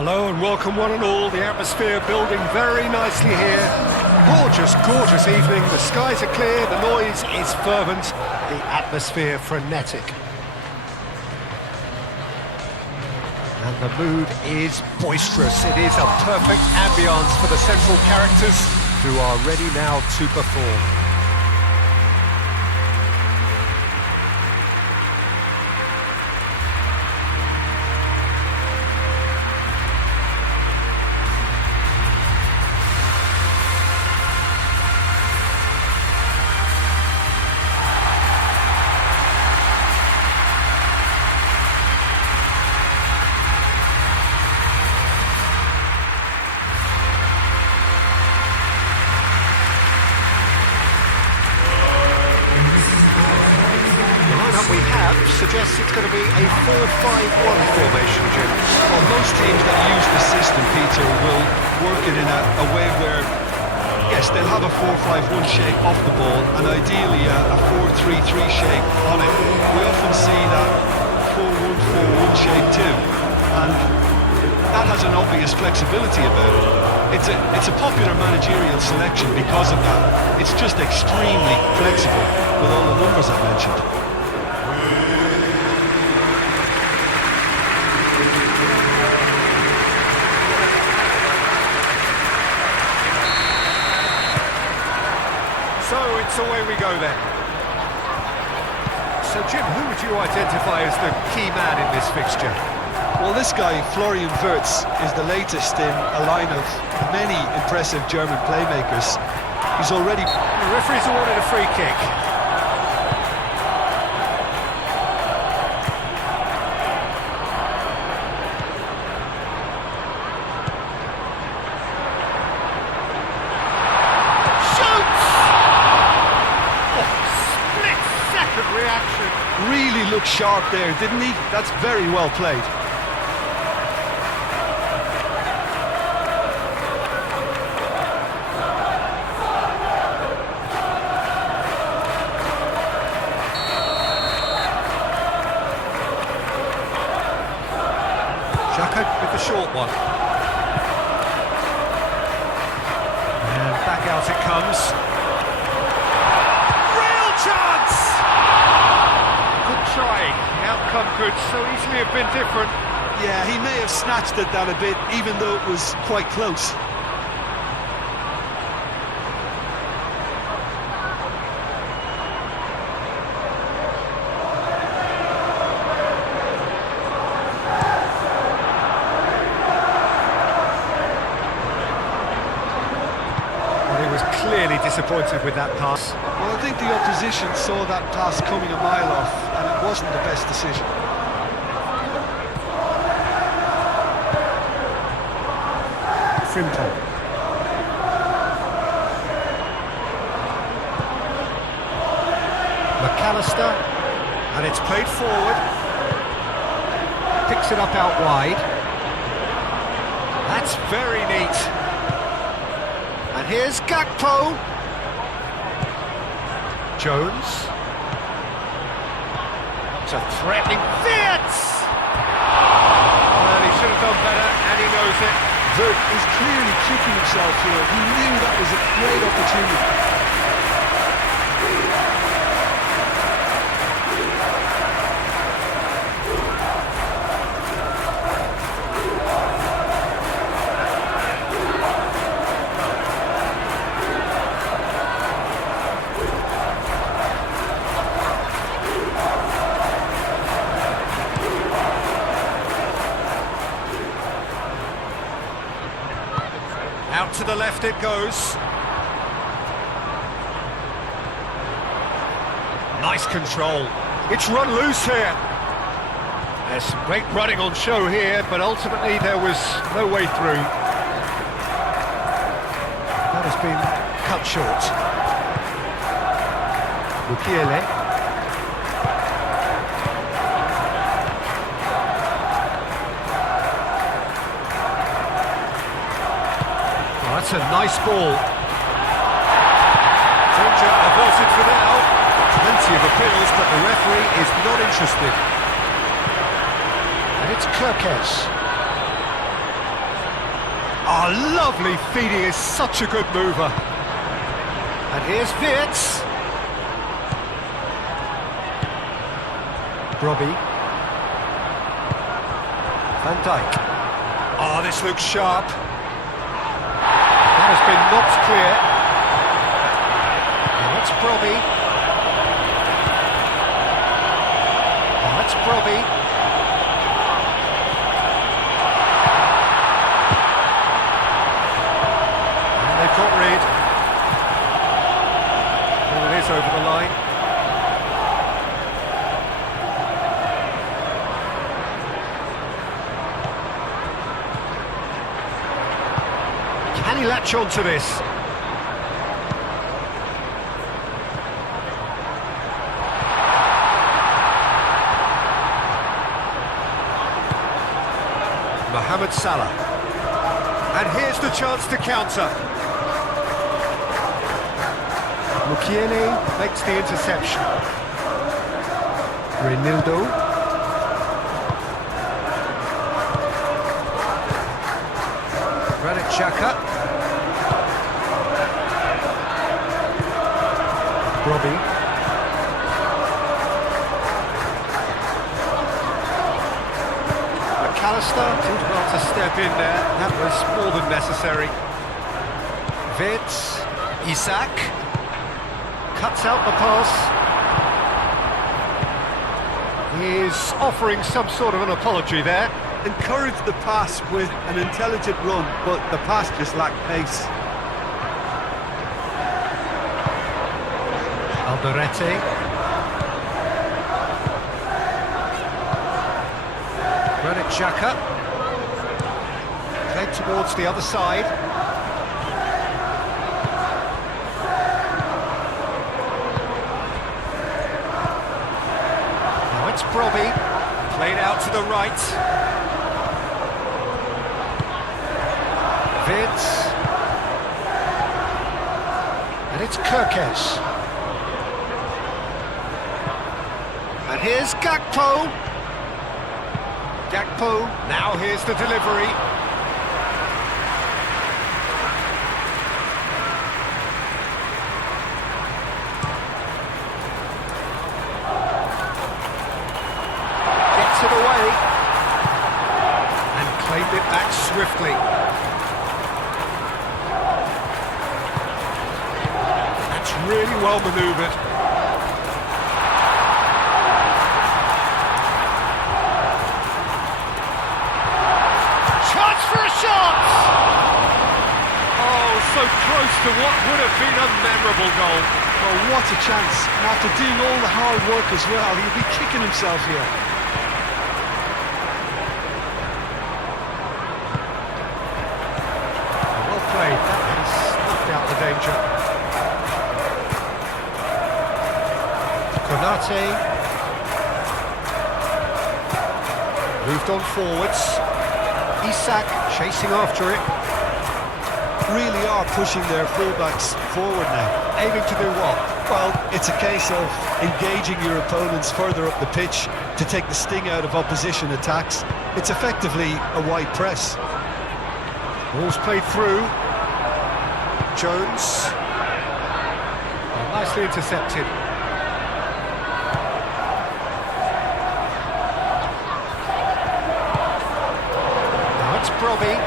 Hello and welcome one and all. The atmosphere building very nicely here. Gorgeous, gorgeous evening. The skies are clear, the noise is fervent, the atmosphere frenetic. And the mood is boisterous. It is a perfect ambience for the central characters who are ready now to perform. We have suggests it's going to be a 4-5-1 formation, Jim. Well, most teams that use the system, Peter, will work it in a way where, yes, they'll have a 4-5-1 shape off the ball and ideally a 4-3-3 shape on it. We often see that 4-1-4-1 shape too, and that has an obvious flexibility about it. It's a popular managerial selection because of that. It's just extremely flexible with all the numbers I've mentioned. So it's away we go then. So Jim, who would you identify as the key man in this fixture? Well, this guy, Florian Wirtz, is the latest in a line of many impressive German playmakers. He's already... The referee's awarded a free kick. Reaction. Really looked sharp there, didn't he? That's very well played. Xhaka with the short one. And back out it comes. Real chance! Good try. The outcome could so easily have been different. Yeah, he may have snatched at that a bit, even though it was quite close. Well, he was clearly disappointed with that pass. Well, I think the opposition saw that pass coming a mile off, and it wasn't the best decision. Frimpong. McAllister, and it's played forward. Picks it up out wide. That's very neat. And here's Gakpo. Jones. It's a threatening Wirtz! Well, he should have done better, and he knows it. Wirtz is clearly kicking himself here. He knew that was a great opportunity. Out to the left it goes. Nice control. It's run loose here. There's some great running on show here, but ultimately there was no way through. That has been cut short. Mukiele. That's a nice ball. Danger averted for now. Plenty of appeals, but the referee is not interested. And it's Kirkes. Oh, lovely feed, he is such a good mover. And here's Wirtz. Robbie. Van Dijk. Oh, this looks sharp. That has been knocked clear. And that's Robbie. And that's Robbie. And they've got rid. Oh, it is over the line. Can he latch on to this? Mohamed Salah. And here's the chance to counter. Mukiele makes the interception. Reinildo. Granit Xhaka. Robbie. McAllister did well to step in there. That was more than necessary. Wirtz. Isak. Cuts out the pass. He is offering some sort of an apology there. Encouraged the pass with an intelligent run, but the pass just lacked pace. Alderete. Granit Xhaka. Played towards the other side. Now it's Robbie. Played out to the right. Wirtz. And it's Kirkes. And here's Gakpo. Gakpo, now here's the delivery. Gets it away. And claimed it back swiftly. That's really well manoeuvred. So close to what would have been a memorable goal. Oh, what a chance. And after doing all the hard work as well, he'll be kicking himself here. Well played. That has snuffed out the danger. Konate. Moved on forwards. Isak chasing after it. Really are pushing their fullbacks forward now. Aiming to do what? Well, it's a case of engaging your opponents further up the pitch to take the sting out of opposition attacks. It's effectively a wide press. Ball's played through. Jones. Oh, nicely intercepted. Now it's Robbie.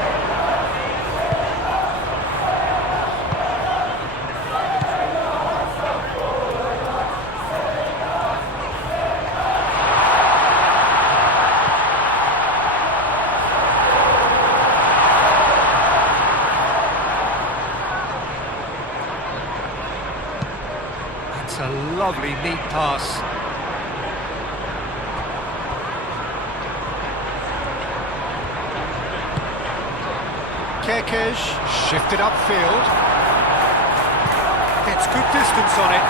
It's a lovely, neat pass. Kirkes shifted upfield. Gets good distance on it.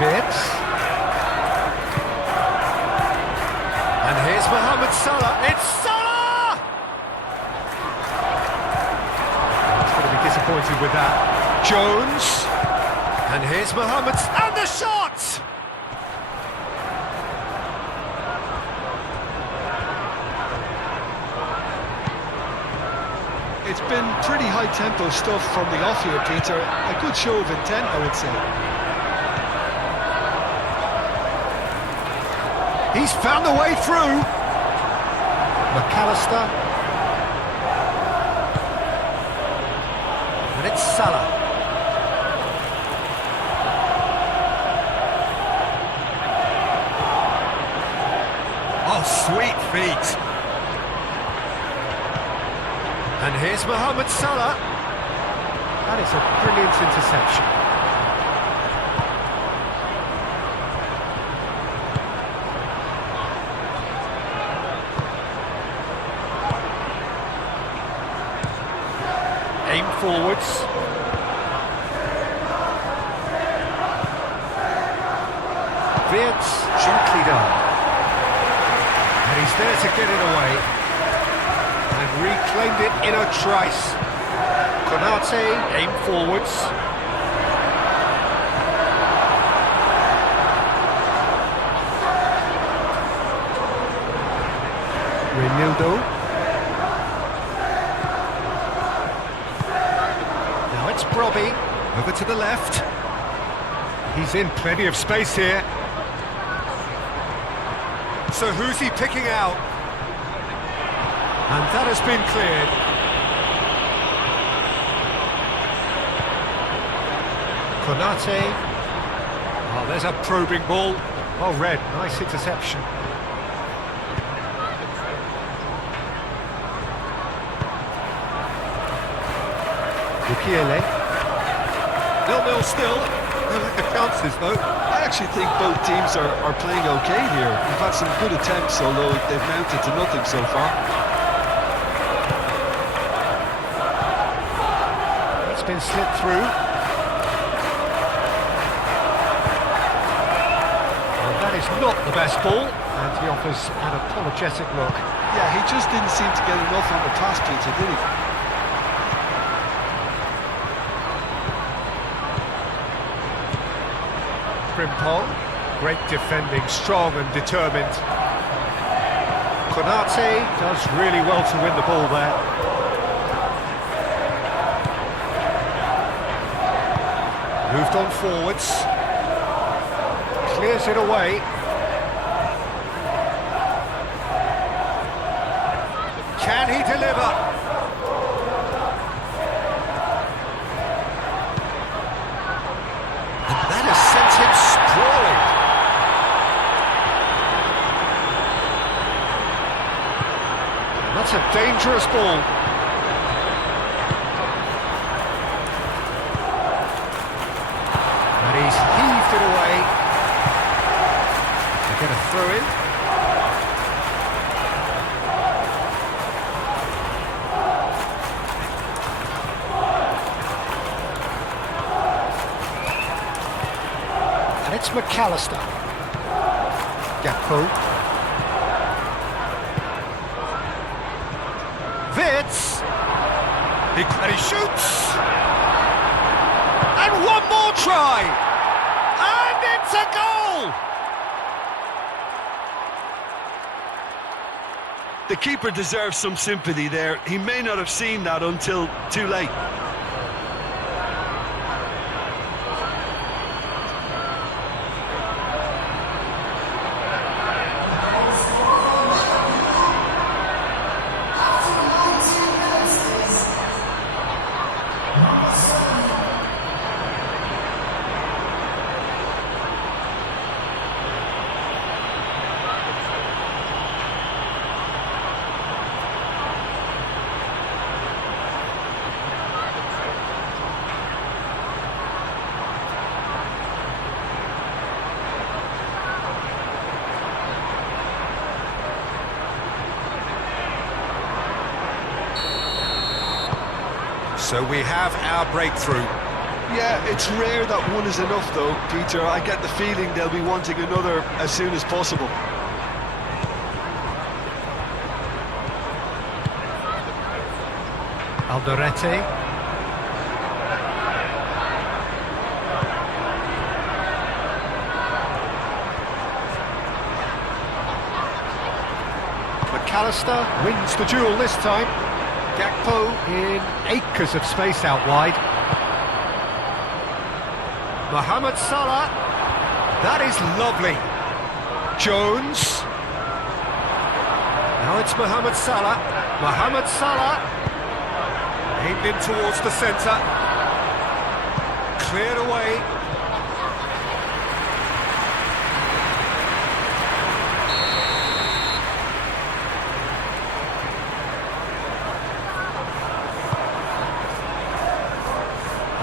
Wirtz. And here's Mohamed Salah. It's Salah! He's going to be disappointed with that. Jones. And here's Mohamed. And the shot! it's been pretty high-tempo stuff from the off here, Peter. A good show of intent, I would say. He's found the way through. McAllister. And it's Salah. Oh, sweet feet. And here's Mohamed Salah. That is a brilliant interception. Aim forwards. Wirtz, gently done. And he's there to get it away. And reclaimed it in a trice. Konate, aim forwards. Renildo. Now it's Brobby, over to the left. He's in plenty of space here. So who's he picking out? And that has been cleared. Konate. Oh, there's a probing ball. Oh, red, nice interception. Mukiele. 0-0 still. No lack of chances, though. I actually think both teams are playing okay here. We've had some good attempts, although they've mounted to nothing so far. It's been slipped through. Well, that is not the best ball, and he offers an apologetic look. Yeah, he just didn't seem to get enough on the pass, Peter, did he? Frimpong, great defending, strong and determined. Konate does really well to win the ball there. Moved on forwards. Clears it away. Can he deliver? And that has sent him sprawling. And that's a dangerous ball. And he's heaved it away. They get a throw in. It's McAllister. Gakpo. Wirtz. And he shoots. And one more try. And it's a goal. The keeper deserves some sympathy there. He may not have seen that until too late. So we have our breakthrough. Yeah, it's rare that one is enough though, Peter. I get the feeling they'll be wanting another as soon as possible. Alderete. McAllister wins the duel this time. Gakpo in acres of space out wide. Mohamed Salah. That is lovely. Jones. Now it's Mohamed Salah. Mohamed Salah. Aimed in towards the centre. Cleared away.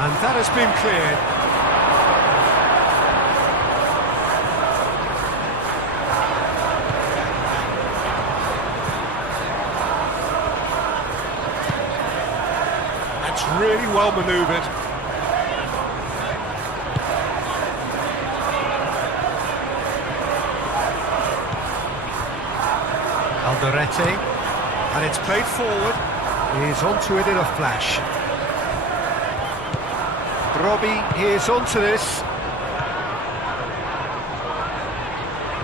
And that has been cleared. That's really well manoeuvred. Alderete, and it's played forward. He's onto it in a flash. Robbie is onto this.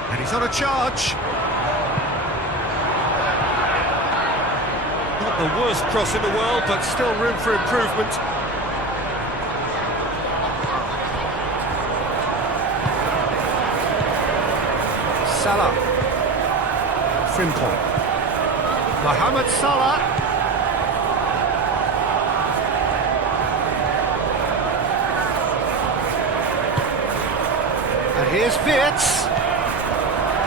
And he's on a charge. Not the worst cross in the world, but still room for improvement. Salah. Frimpong. Mohamed Salah. And here's Wirtz.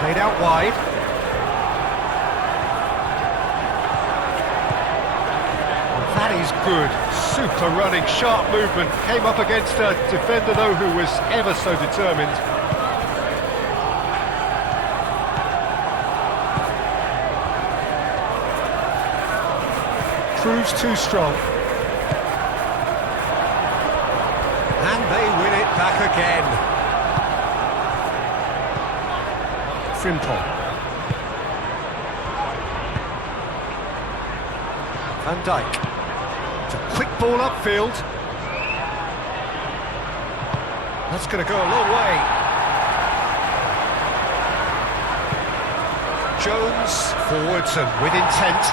Played out wide. That is good. Super running, sharp movement. Came up against a defender, though, who was ever so determined. Proves too strong. And they win it back again. Frimpong. Van Dijk. It's a quick ball upfield. That's going to go a long way. Jones forwards and with intent.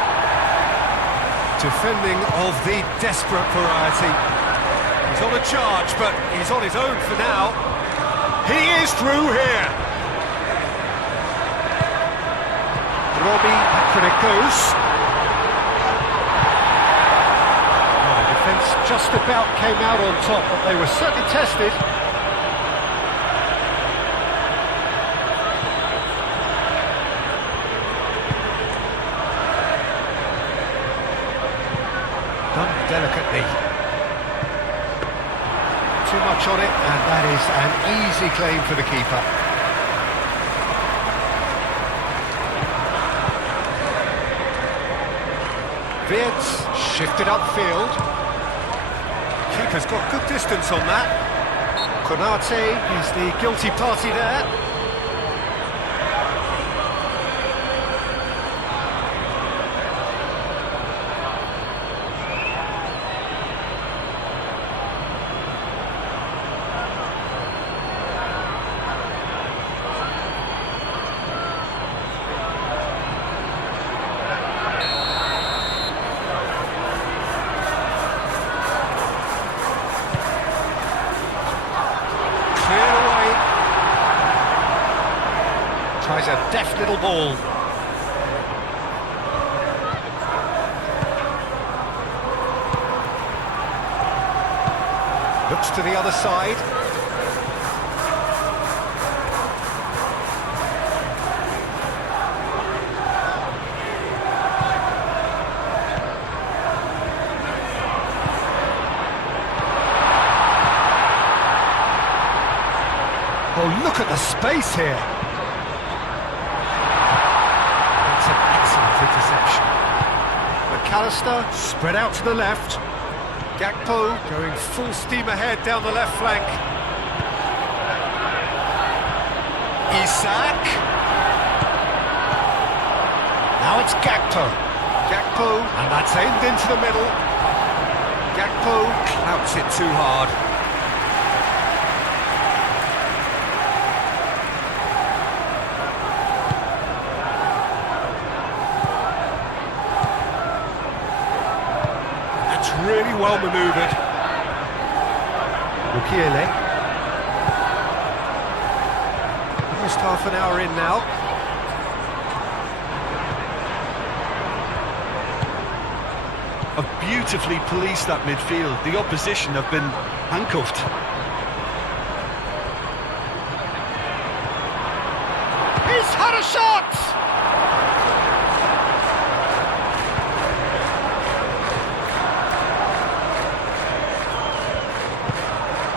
Defending of the desperate variety. He's on a charge, but he's on his own for now. He is through here. Robbie, back when it goes. Well, the defence just about came out on top, but they were certainly tested. Done delicately. Too much on it, and that is an easy claim for the keeper. Wirtz shifted upfield. Keeper's got good distance on that. Konate is the guilty party there. Tries a deft little ball. Looks to the other side. Oh, look at the space here. Interception. McAllister spread out to the left. Gakpo going full steam ahead down the left flank. Isak. Now it's Gakpo. Gakpo, and that's aimed into the middle. Gakpo clouts it too hard. well manoeuvred. Mukiele. Almost half an hour in now. Have beautifully policed that midfield. The opposition have been handcuffed. He's had a shot!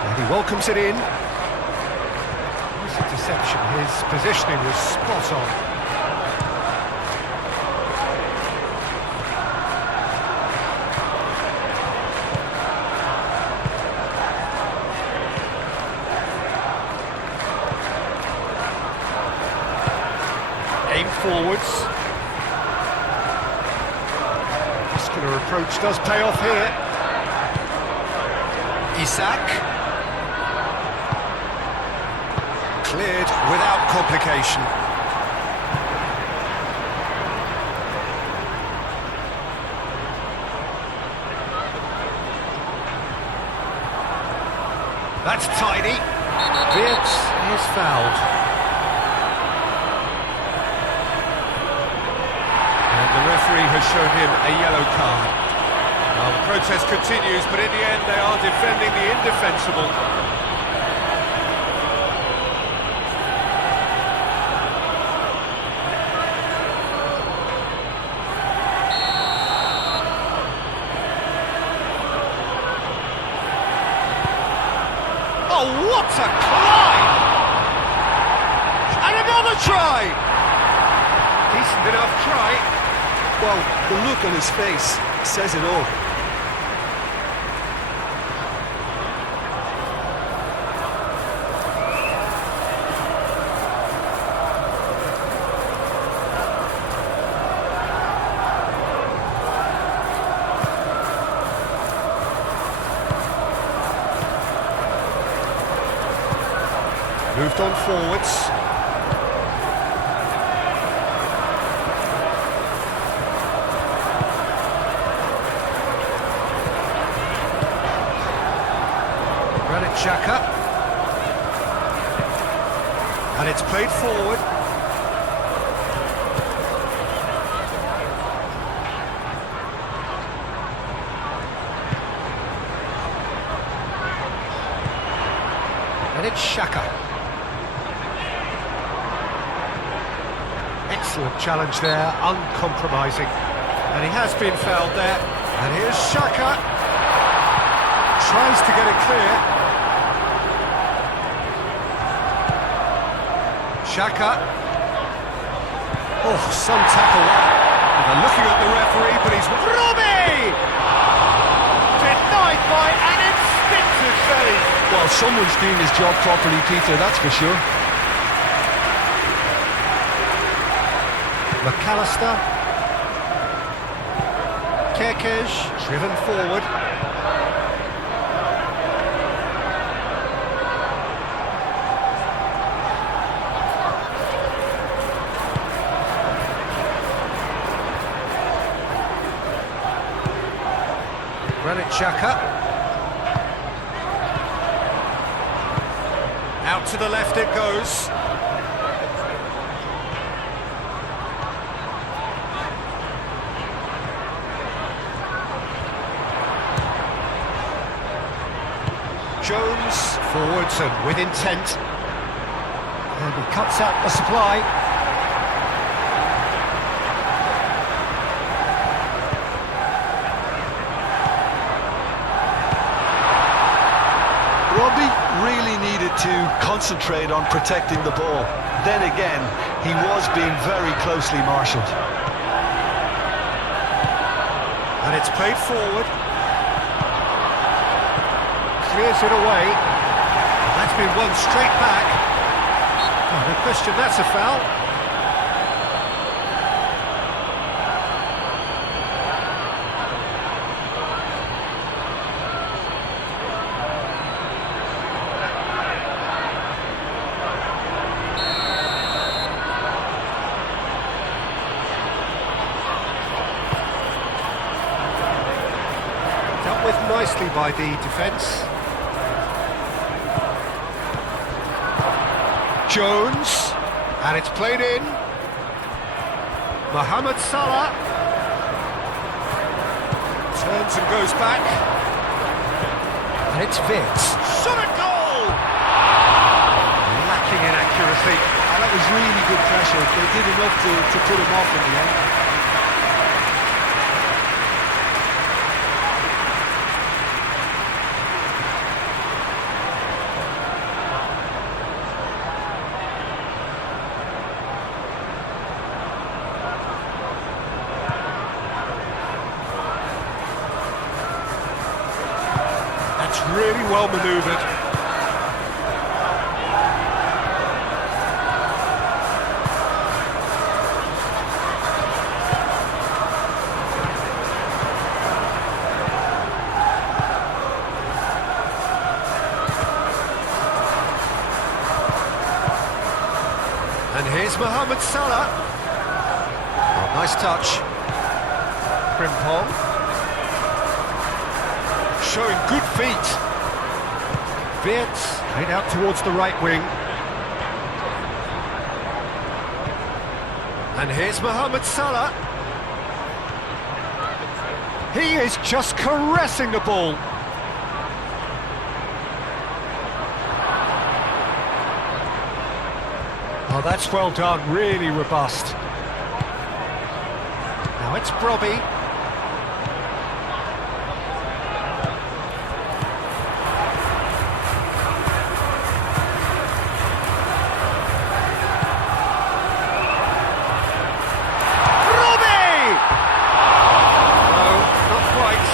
And he welcomes it in. Nice interception. His positioning was spot on. Aim forwards. Muscular approach does pay off here. Isak. Cleared without complication. That's tidy. Wirtz is fouled. And the referee has shown him a yellow card. Well, the protest continues, but in the end they are defending the indefensible. Oh, what a climb! And another try! Decent enough try. Well, the look on his face says it all. Moved on forwards. Granit Xhaka. And it's played forward. And it's Xhaka. Excellent challenge there, uncompromising. And he has been fouled there. And here's Xhaka. Tries to get it clear. Xhaka. Oh, some tackle there. And they're looking at the referee, but he's... Robbie! Denied by an instinctive save. Well, someone's doing his job properly, Peter, that's for sure. McAllister. Kerkez, driven forward. Granit Xhaka. Out to the left it goes. Jones forwards and with intent. And he cuts out the supply. Robbie really needed to concentrate on protecting the ball. Then again, he was being very closely marshalled. And it's played forward. Clears it away. And that's been won straight back. Oh, no question, that's a foul. Dealt with nicely by the defence. Jones, and it's played in. Mohamed Salah turns and goes back, and it's Vitz. Shot a goal! Lacking in accuracy. That was really good pressure. They did enough to put him off in the end. That's really well manoeuvred. And here's Mohamed Salah. Oh, nice touch. Frimpong. Showing good feet. Vitz played out towards the right wing. And here's Mohamed Salah. He is just caressing the ball. Oh, that's well done, really robust. Now it's Brobby. Brobby! No, not quite.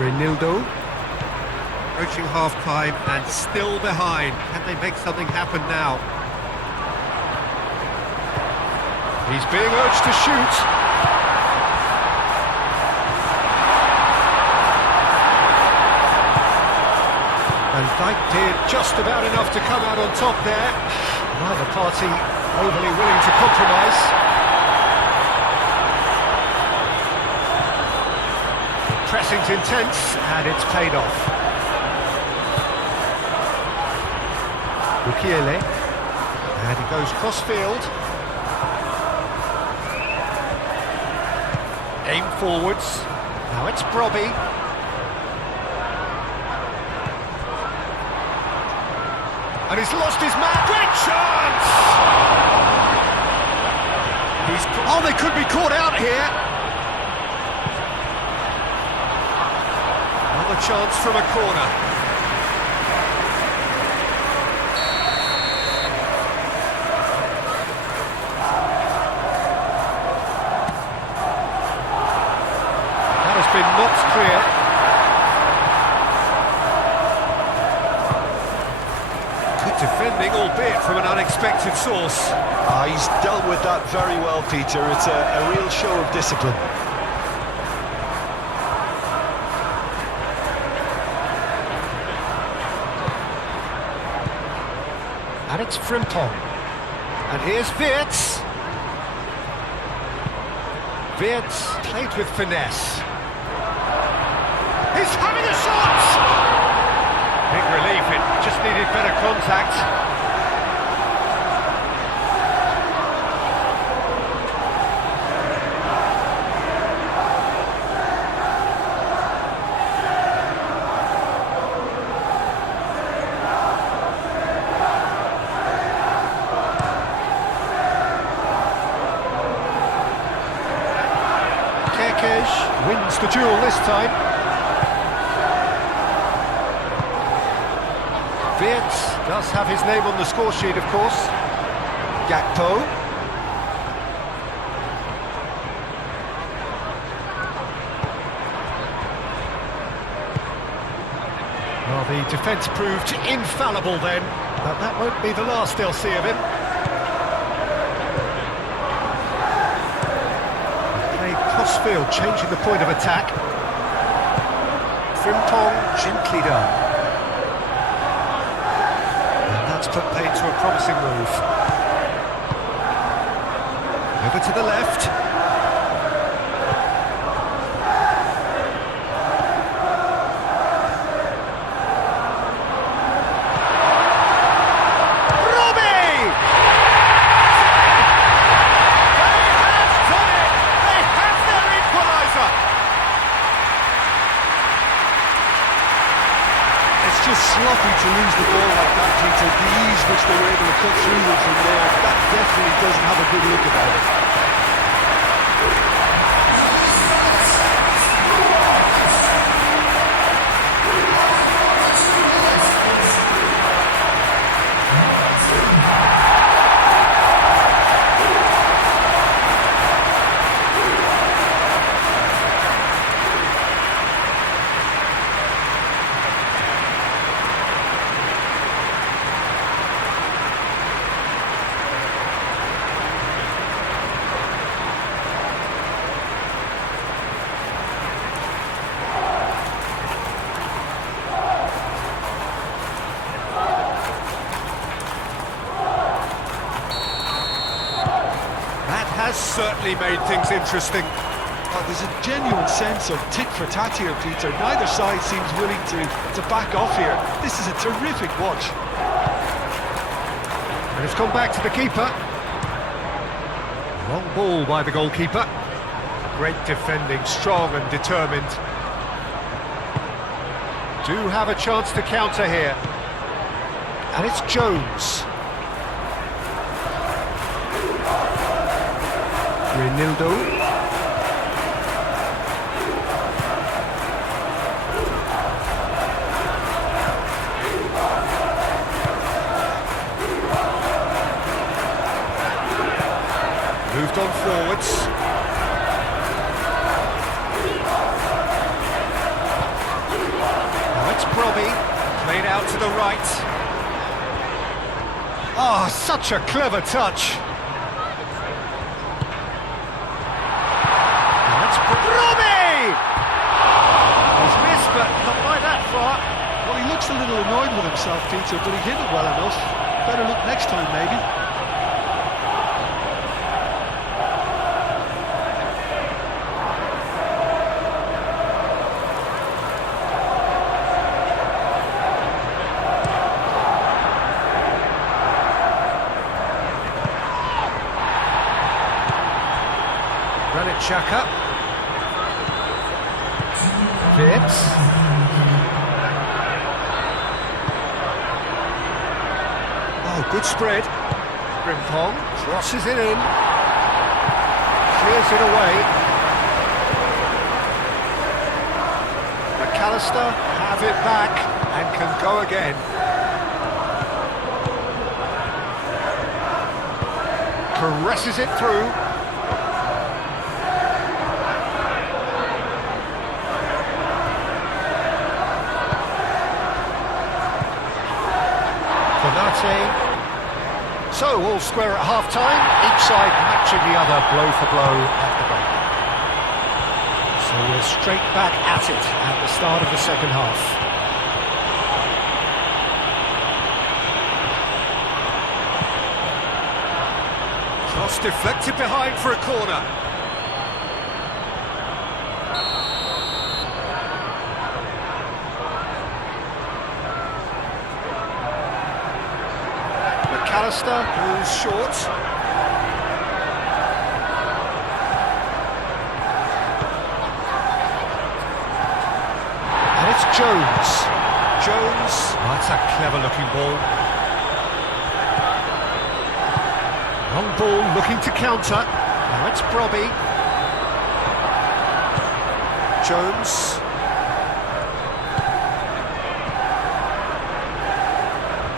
Renildo. Approaching half-time and still behind. Can they make something happen now? He's being urged to shoot. And Dijk did just about enough to come out on top there. Neither party overly willing to compromise. Pressing's intense, and it's paid off. Mukiele, and he goes cross-field. Aim forwards. Now it's Brobby. And he's lost his man. Great chance! Oh, they could be caught out here. Another chance from a corner. That has been knocked clear. Good defending, albeit from an unexpected source. He's dealt with that very well, Peter. It's a real show of discipline. And it's Frimpong. And here's Vitz. Vitz played with finesse. He's having a shot! Big relief, it just needed better contact. Wins the duel this time. Vitz does have his name on the score sheet, of course. Gakpo. Well, the defence proved infallible then. But that won't be the last they'll see of him. Play cross-field, changing the point of attack. Frimpong, gently done. And that's put paid to a promising move. Over to the left. Sloppy to lose the ball like that, Peter. The ease which they were able to cut through them from there, that definitely doesn't have a good look about it. Has certainly made things interesting. Oh, there's a genuine sense of tit-for-tat here, Peter. Neither side seems willing to back off here. This is a terrific watch. And it's gone back to the keeper. Long ball by the goalkeeper. Great defending, strong and determined. Do have a chance to counter here. And it's Jones. Renildo. Moved on forwards. Now it's Brobby, played out to the right. Oh, such a clever touch. But not by that far. Well, he looks a little annoyed with himself, Peter, but he hit it well enough. Better look next time, maybe. Granit Xhaka. Vips. Oh, good spread. Frimpong crosses it in. Clears it away. McAllister have it back and can go again. Caresses it through. So, all square at half-time, each side matching the other blow for blow at the break. So we're straight back at it at the start of the second half. Cross deflected behind for a corner. McAllister, who's short. And it's Jones. Jones. Oh, that's a clever-looking ball. Long ball looking to counter. Now it's Brobby. Jones.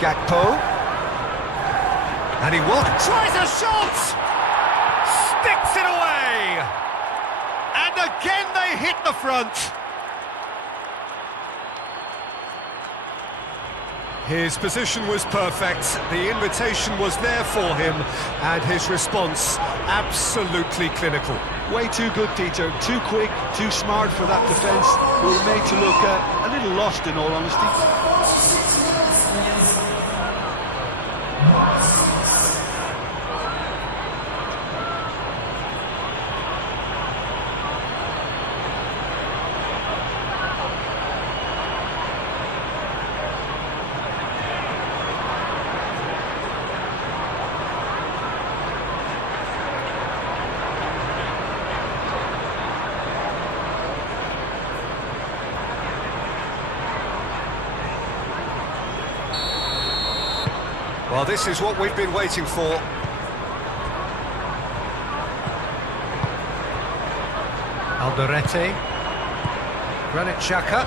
Gakpo. And he tries a shot! Sticks it away! And again they hit the front. His position was perfect, the invitation was there for him, and his response absolutely clinical. Way too good, Peter. Too quick, too smart for that defence. We were made to look a little lost, in all honesty. Well, this is what we've been waiting for. Alderete, Granit Xhaka,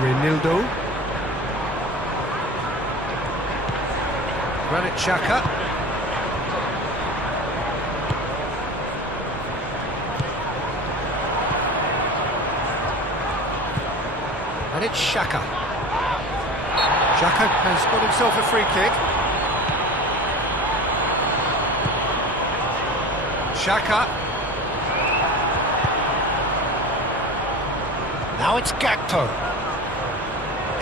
Reinildo, Granit Xhaka, and it's Xhaka. Xhaka has got himself a free kick. Xhaka. Now it's Gakpo.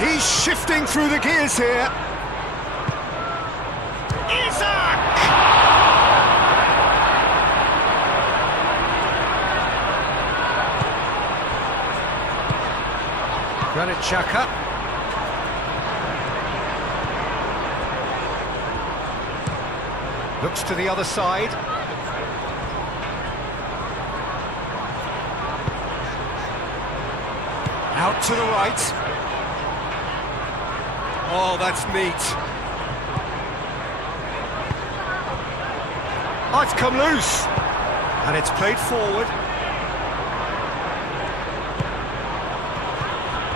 He's shifting through the gears here. Isaac! Granit Xhaka. Looks to the other side. Out to the right. Oh, that's neat. Oh, it's come loose. And it's played forward.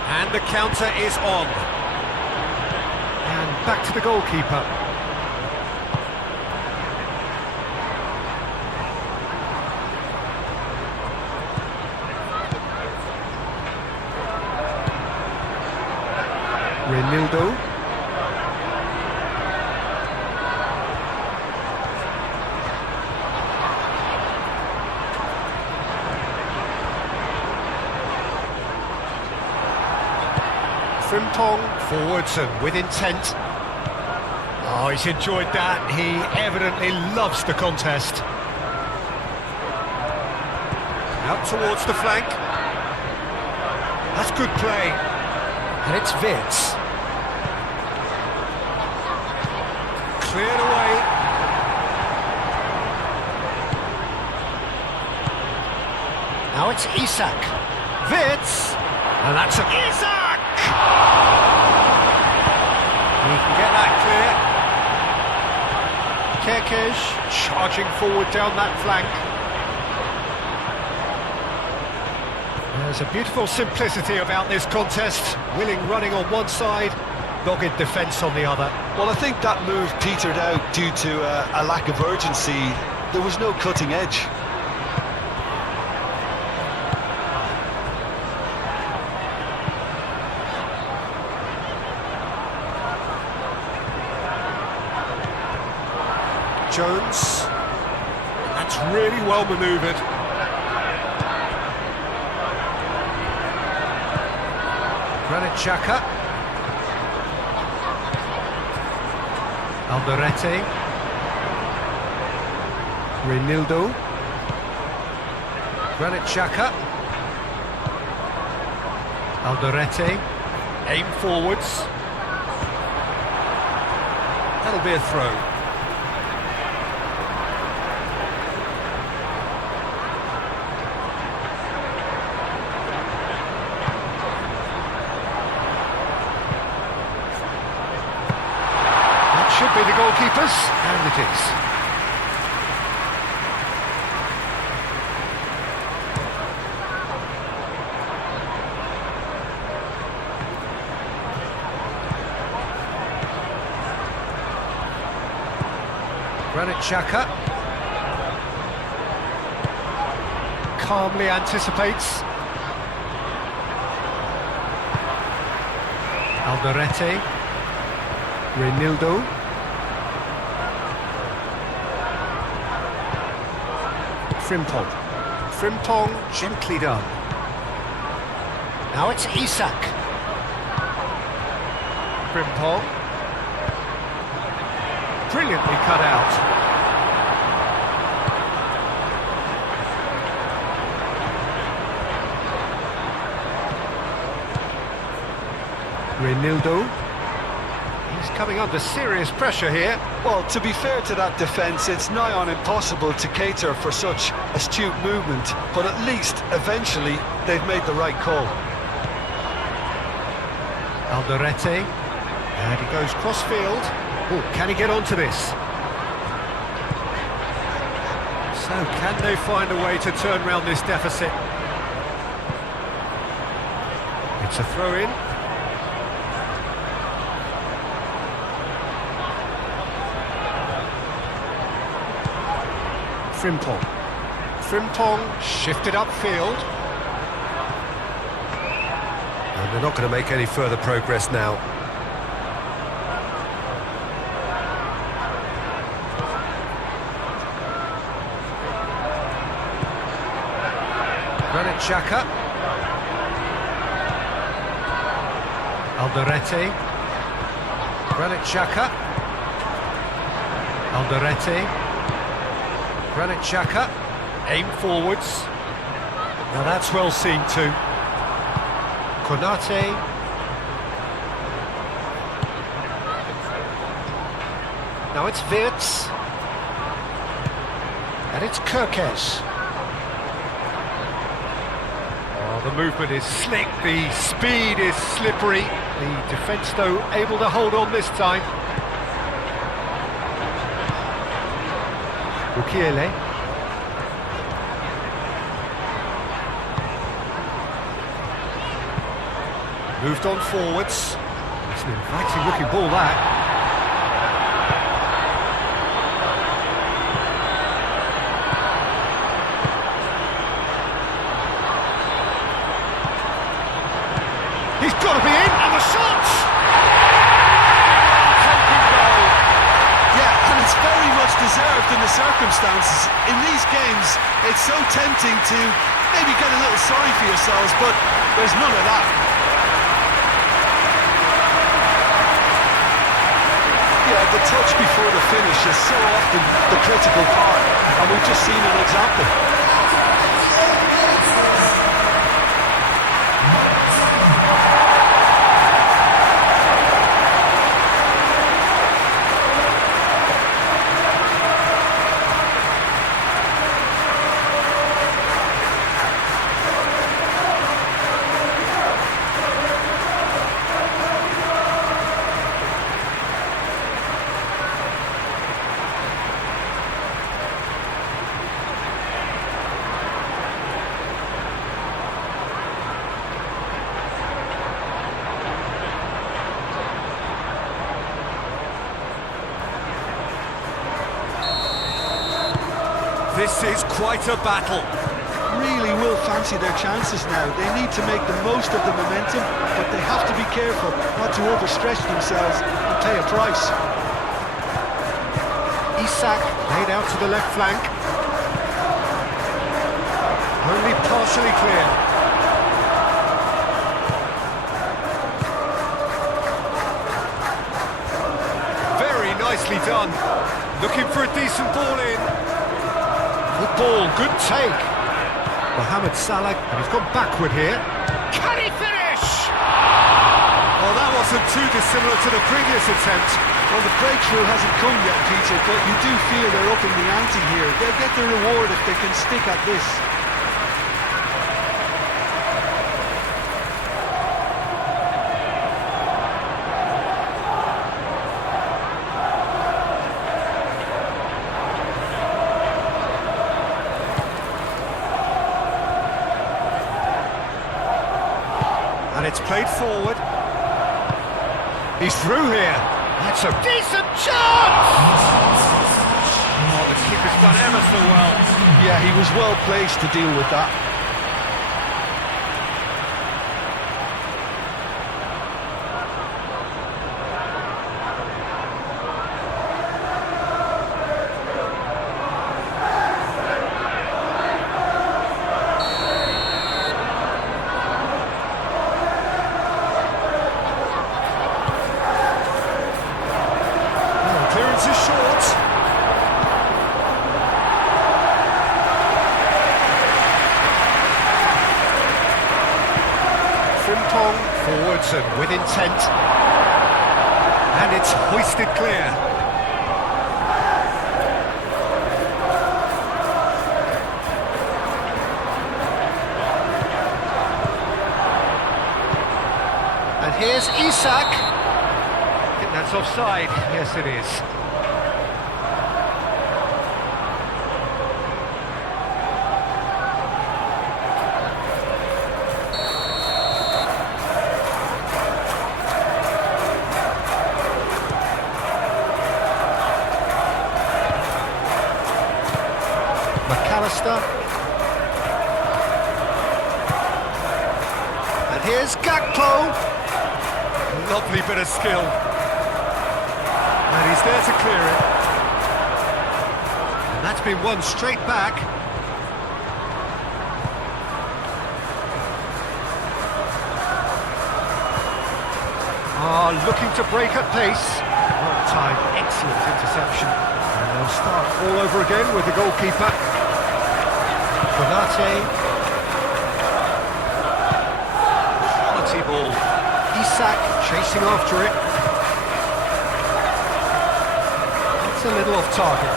And the counter is on. And back to the goalkeeper. Reinildo. Frimpong forwards and with intent. Oh, he's enjoyed that. He evidently loves the contest. Out towards the flank. That's good play. And it's Wirtz. Cleared away. Now it's Isak. Wirtz. And that's a... Isak! He can get that clear. Kerkez charging forward down that flank. There's a beautiful simplicity about this contest. Willing running on one side, dogged defence on the other. Well, I think that move petered out due to a lack of urgency. There was no cutting edge. Jones. That's really well manoeuvred. Granit Xhaka. Alderete. Reinildo. Granit Xhaka. Alderete. Aim forwards. That'll be a throw. Should be the goalkeepers, and it is. Granit Xhaka calmly anticipates. Alderete. Reinildo. Frimpong. Frimpong, gently done. Now it's Isak. Frimpong. Brilliantly cut out. Reinildo. He's coming under serious pressure here. Well, to be fair to that defence, it's nigh on impossible to cater for such astute movement, but at least, eventually, they've made the right call. Alderete. And he goes cross-field. Oh, can he get onto this? So, can they find a way to turn round this deficit? It's a throw-in. Frimpong. Frimpong shifted upfield. And they're not going to make any further progress now. Granit Xhaka. Alderete. Granit Xhaka. Alderete. Granit Xhaka, aim forwards. Now that's well seen too. Konate. Now it's Wirtz. And it's Kerkez. Oh, the movement is slick, the speed is slippery. The defence, though, able to hold on this time. Mukiele. Moved on forwards. It's an inviting looking ball, that. He's got to be in, and the shot! It's very much deserved in the circumstances. In these games, it's so tempting to maybe get a little sorry for yourselves, but there's none of that. Yeah, the touch before the finish is so often the critical part, and we've just seen an example. This is quite a battle. Really will fancy their chances now. They need to make the most of the momentum, but they have to be careful not to overstretch themselves and pay a price. Isak laid out to the left flank. Only partially clear. Very nicely done. Looking for a decent ball in. Good ball, good take. Mohamed Salah, and he's gone backward here. Can he finish? Well, that wasn't too dissimilar to the previous attempt. Well, the breakthrough hasn't come yet, Peter, but you do feel they're upping the ante here. They'll get the reward if they can stick at this. And it's played forward. He's through here. That's a decent chance! Oh, the keeper's done ever so well. Yeah, he was well placed to deal with that. Sigurdsson with intent. And it's hoisted clear. And here's Isak. I think that's offside. Yes, it is. And here's Gakpo. Lovely bit of skill. And he's there to clear it. And that's been won straight back. Looking to break at pace. Well timed, excellent interception. And they'll start all over again with the goalkeeper. Konate. Quality ball. Isak chasing after it. It's a little off target.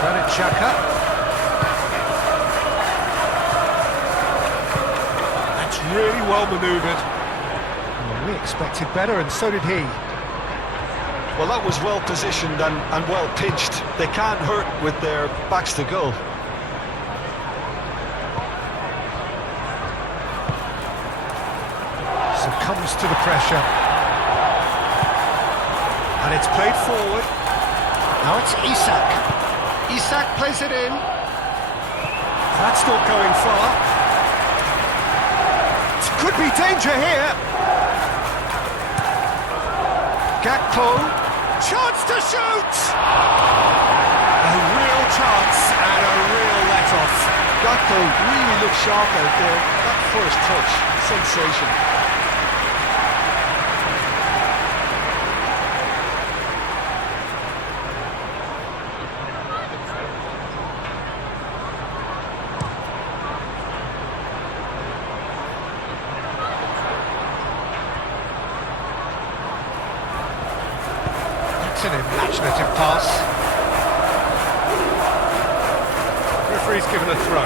Granit Xhaka. That's really well manoeuvred. Well, we expected better, and so did he. Well, that was well positioned and well pitched. They can't hurt with their backs to goal. Succumbs to the pressure. And it's played forward. Now it's Isak. Isak plays it in. That's not going far. It could be danger here. Gakpo. Chance to shoot! A real chance and a real let-off. Gakpo really looked sharp out there. That first touch, sensation. An imaginative pass. Referee's given a throw.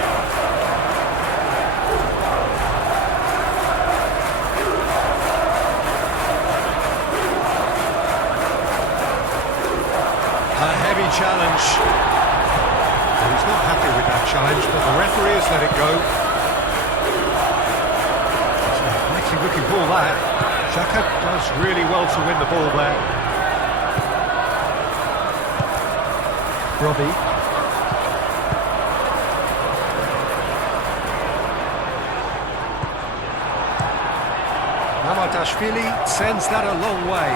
A heavy challenge. Well, he's not happy with that challenge, but the referee has let it go. It's a mighty looking ball that. Xhaka does really well to win the ball there. Robbie. Mamadashvili sends that a long way.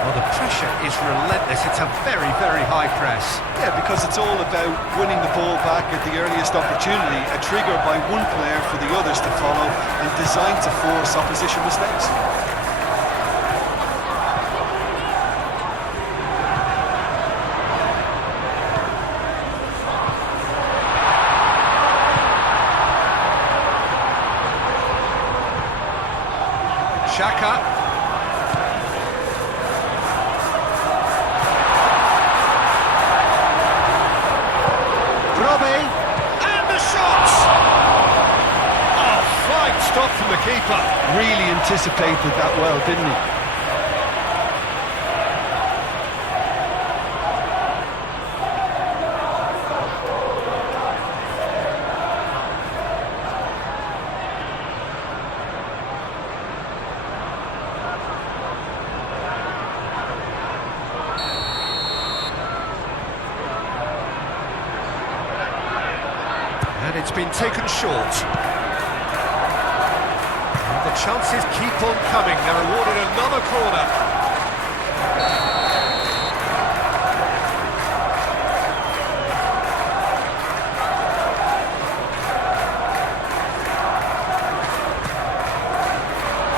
Well, the pressure is relentless. It's a very, very high press. Yeah, because it's all about winning the ball back at the earliest opportunity, a trigger by one player for the others to follow, and designed to force opposition mistakes. Xhaka. Robbie. And the shot! Oh, fine stop from the keeper. Really anticipated that well, didn't he? And it's been taken short. And the chances keep on coming. They're awarded another corner.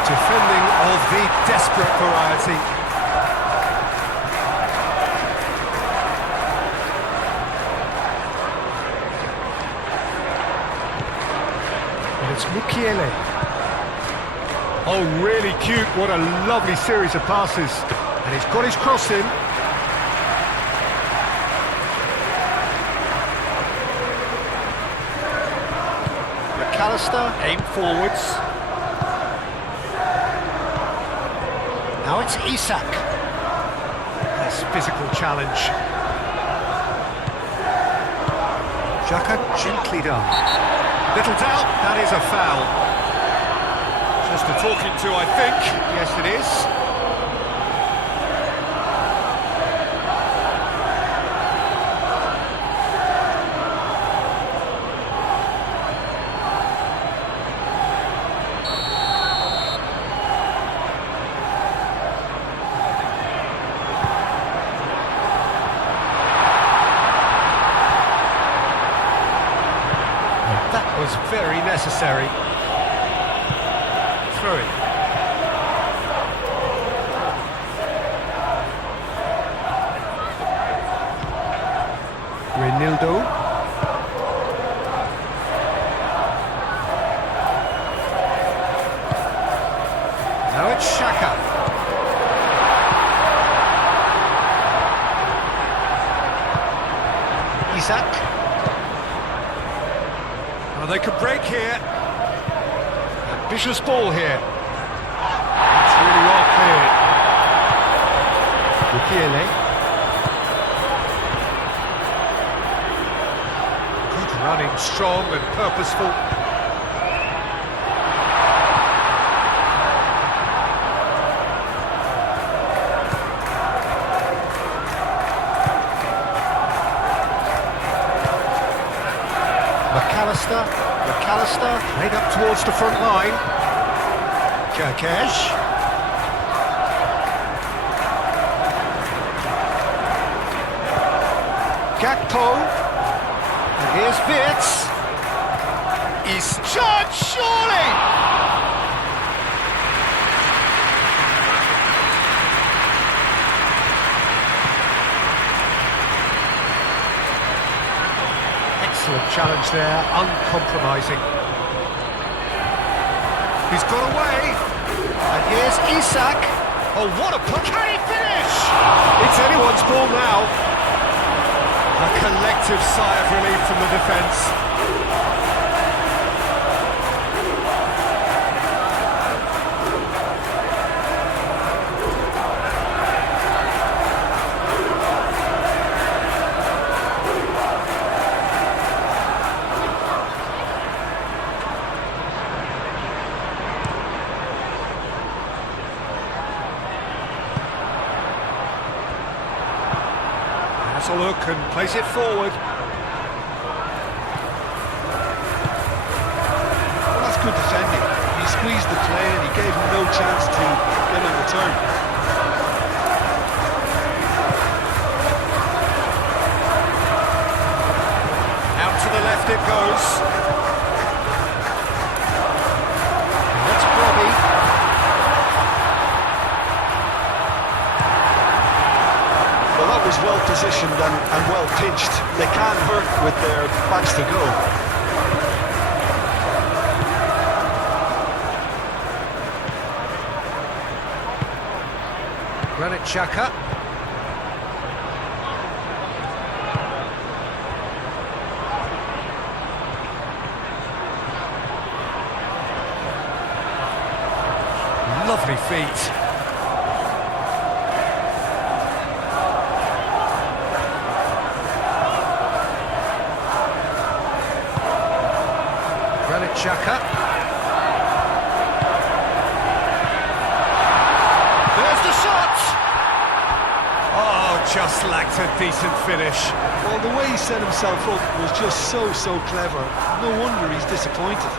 Defending of the desperate variety. It's Mukiele. Oh, really cute. What a lovely series of passes. And he's got his cross in. McAllister, aim forwards. Now it's Isak. Nice physical challenge. Xhaka gently done. Little doubt, that is a foul. Just a talking to, I think. Yes, it is. That was very necessary. Through it. Renildo. Now it's Xhaka. Isak. Oh, they could break here. Ambitious ball here. It's really well cleared. Mukiele. Good running, strong and purposeful. McAllister, made up towards the front line. Kerkesh. Gakpo. And here's Wirtz. He's charged, surely! Excellent challenge there, uncompromising. He's got away, and here's Isak. Oh, what a puck! Can he finish? It's anyone's ball now. A collective sigh of relief from the defence. A look and place it forward. Well, that's good defending. He squeezed the play and he gave him no chance to get in return. Out to the left it goes. That's Bobby. Was well positioned and well pitched. They can't hurt with their backs to go. Granit Xhaka. Lovely feet. Xhaka. There's the shot! Oh, just lacked a decent finish. Well, the way he set himself up was just so clever. No wonder he's disappointed.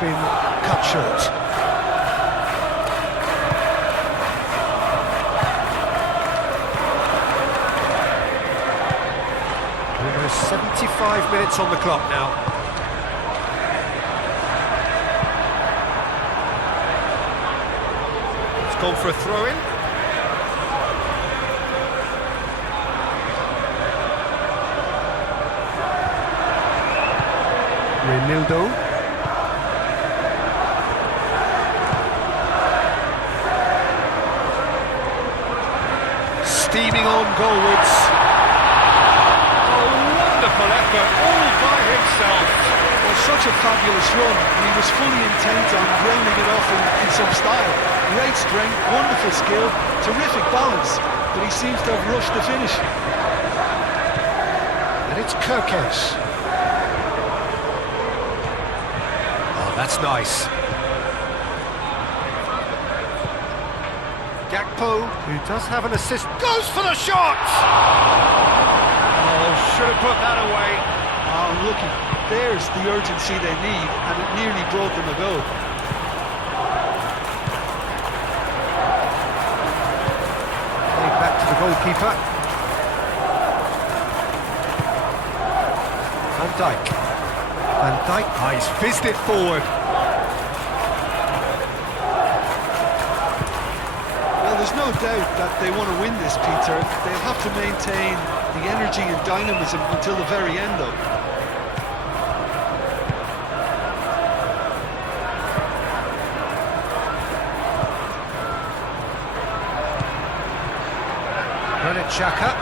Been cut short. minutes on the clock now. It's gone for a throw-in. Renildo. Steaming on goalwards. Oh, wonderful effort, all by himself. Well, such a fabulous run, and he was fully intent on rounding it off in some style. Great strength, wonderful skill, terrific balance, but he seems to have rushed the finish. And it's Kirkesh. Oh, that's nice. Gakpo, who does have an assist, goes for the shot! Oh, should have put that away. Oh, looky, there's the urgency they need, and it nearly brought them a goal. Played back to the goalkeeper. Van Dijk. Van Dijk, he's fizzed it forward. There's no doubt that they want to win this, Peter. They'll have to maintain the energy and dynamism until the very end, though. Granit Xhaka.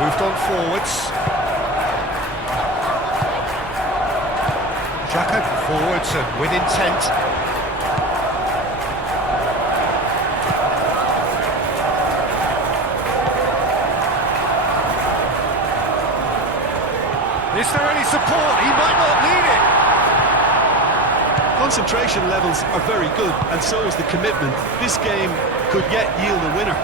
Moved on forwards. Xhaka forwards and with intent. Is there any support? He might not need it. Concentration levels are very good, and so is the commitment. This game could yet yield a winner.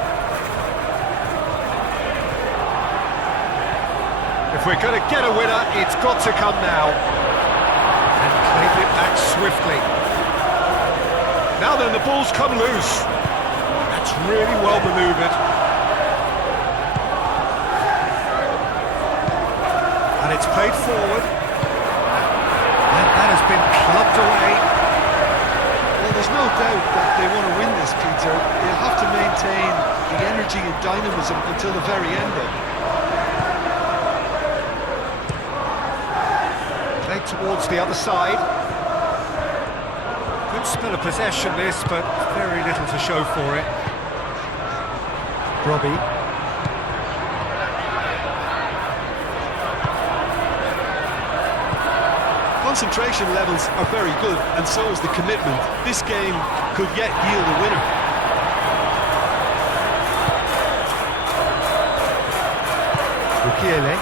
If we're going to get a winner, it's got to come now. And claim it back swiftly. Now then, the ball's come loose. That's really well manoeuvred. And it's played forward. And that has been clubbed away. Well, there's no doubt that they want to win this, Peter. They'll have to maintain the energy and dynamism until the very end, though. Played towards the other side. Good spell of possession this, but very little to show for it. Robbie. Concentration levels are very good, and so is the commitment. This game could yet yield a winner. Mukiele.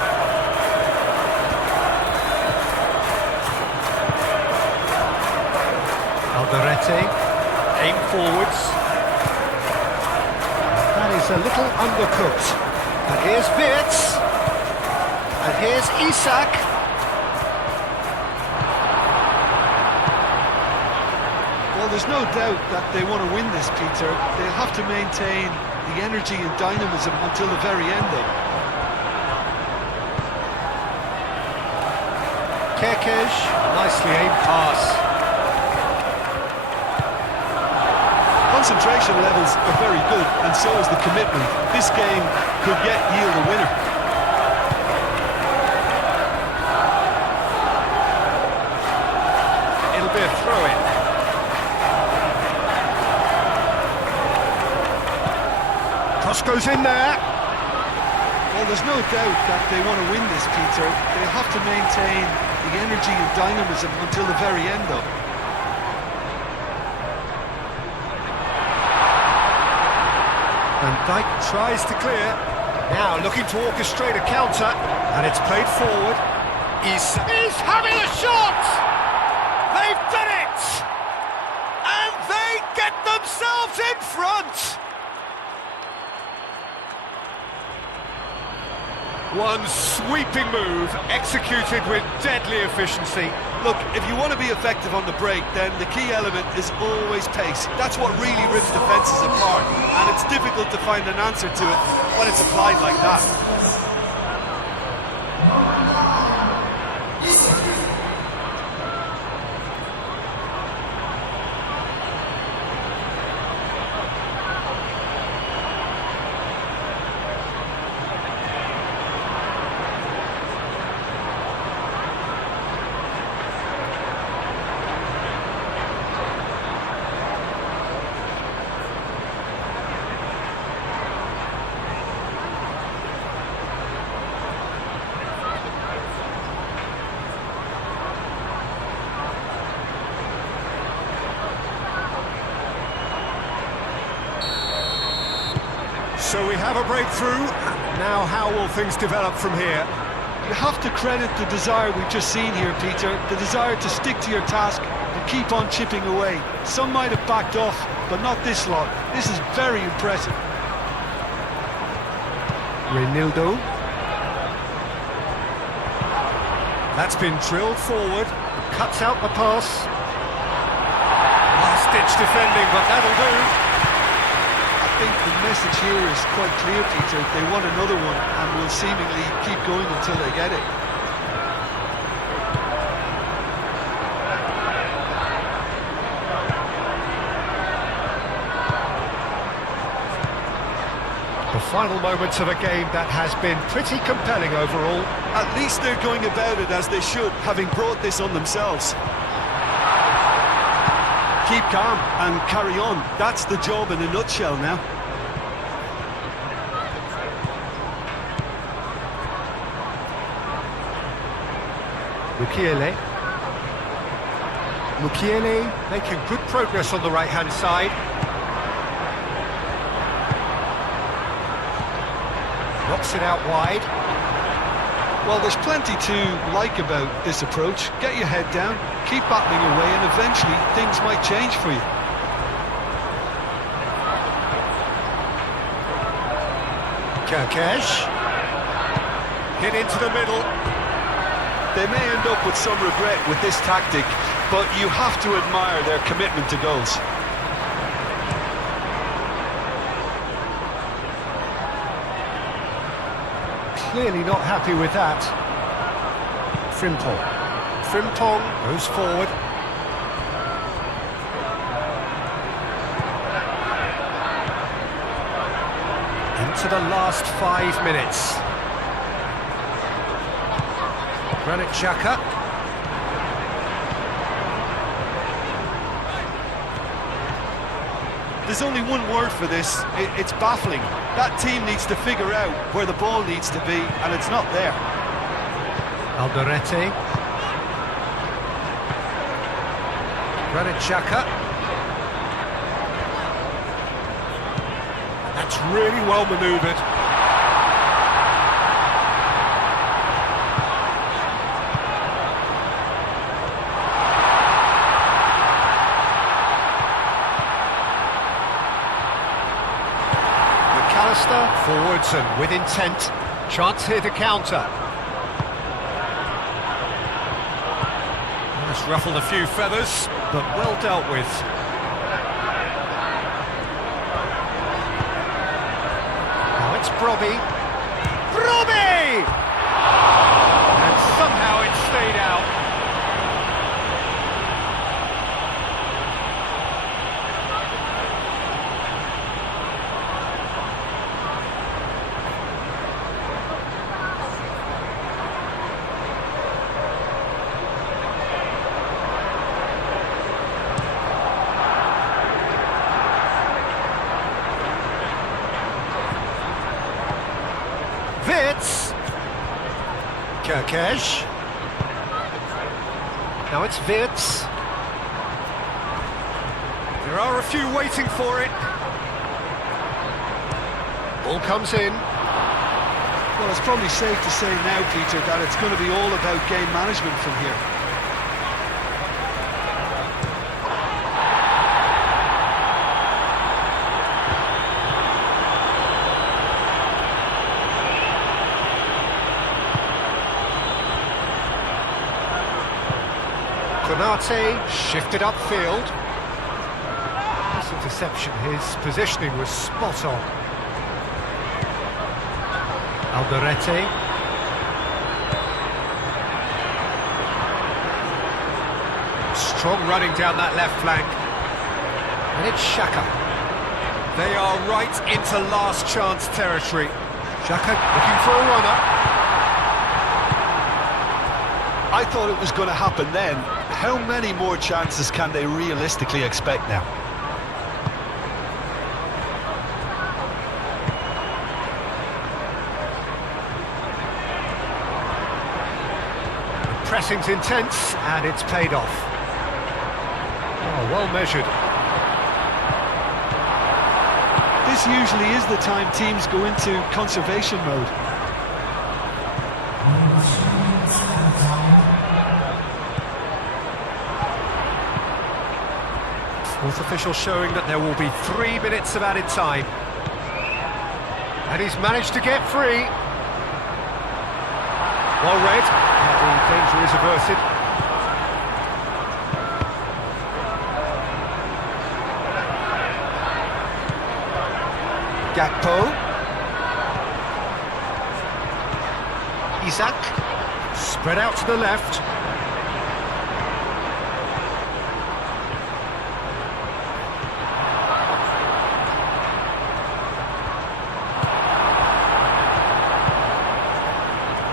Alderete. Aim forwards. That is a little undercooked. And here's Wirtz. And here's Isak. Well, there's no doubt that they want to win this, Peter. They'll have to maintain the energy and dynamism until the very end, though. Kirkesh, nicely aimed pass. Concentration levels are very good, and so is the commitment. This game could yet yield a winner. It'll be a throw-in. Cross goes in there. Well, there's no doubt that they want to win this, Peter. They'll have to maintain the energy and dynamism until the very end, though. Van Dijk tries to clear. Now looking to orchestrate a counter. And it's played forward. He's having a shot! They've done it! And they get themselves in front! One sweeping move, executed with deadly efficiency. Look, if you want to be effective on the break, then the key element is always pace. That's what really rips defences apart, and it's difficult to find an answer to it when it's applied like that. So we have a breakthrough. Now how will things develop from here? You have to credit the desire we've just seen here, Peter. The desire to stick to your task and keep on chipping away. Some might have backed off, but not this lot. This is very impressive. Reinildo. That's been drilled forward. Cuts out the pass. Last-ditch defending, but that'll do. I think the message here is quite clear, Peter. They want another one and will seemingly keep going until they get it. The final moments of a game that has been pretty compelling overall. At least they're going about it as they should, having brought this on themselves. Keep calm and carry on. That's the job in a nutshell now. Mukiele. Mukiele making good progress on the right-hand side. Knocks it out wide. Well, there's plenty to like about this approach. Get your head down, keep battling away, and eventually things might change for you. Kerkesh. Hit into the middle. They may end up with some regret with this tactic, but you have to admire their commitment to goals. Clearly not happy with that. Frimpong. Frimpong goes forward. Into the last 5 minutes. Granit Xhaka. There's only one word for this. It's baffling. That team needs to figure out where the ball needs to be, and it's not there. Alderete. Granit Xhaka. That's really well manoeuvred. Forwards and with intent. Chance here to counter. That's ruffled a few feathers, but well dealt with. Now it's Brobbey. Brobbey! And somehow it stayed out. Kerkesh. Now it's Wirtz. There are a few waiting for it. Ball comes in. Well, it's probably safe to say now, Peter, that it's going to be all about game management from here. Konate shifted upfield. This interception, his positioning was spot on. Alderete. Strong running down that left flank. And it's Xhaka. They are right into last chance territory. Xhaka looking for a runner. I thought it was going to happen then. How many more chances can they realistically expect now? Pressing's intense, and it's paid off. Oh, well measured. This this usually is the time teams go into conservation mode. Fourth official showing that there will be 3 minutes of added time. And he's managed to get free. Well read, and the danger is averted. Gakpo. Isak. Spread out to the left.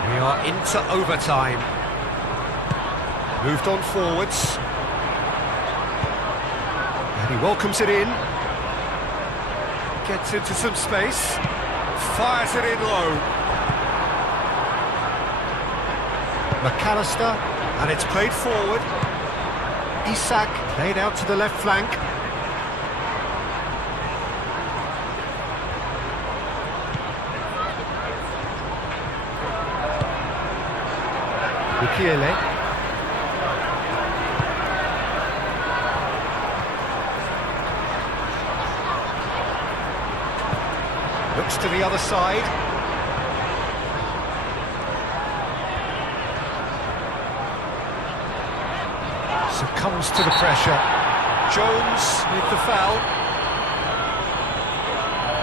We are into overtime. Moved on forwards. And he welcomes it in. Gets into some space. Fires it in low. McAllister. And it's played forward. Isak played out to the left flank. Mukiele. Looks to the other side. Succumbs to the pressure. Jones with the foul.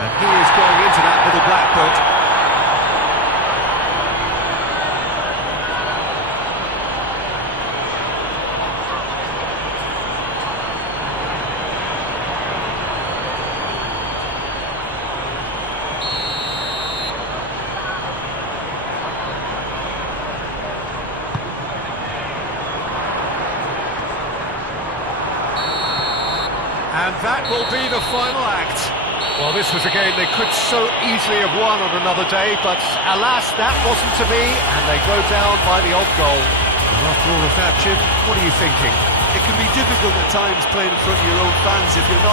And he is going into that little black boot. And that will be the final act. Well, this was a game they could so easily have won on another day, but alas, that wasn't to be, and they go down by the odd goal. And after all of that, Jim, what are you thinking? It can be difficult at times playing in front of your own fans if you're not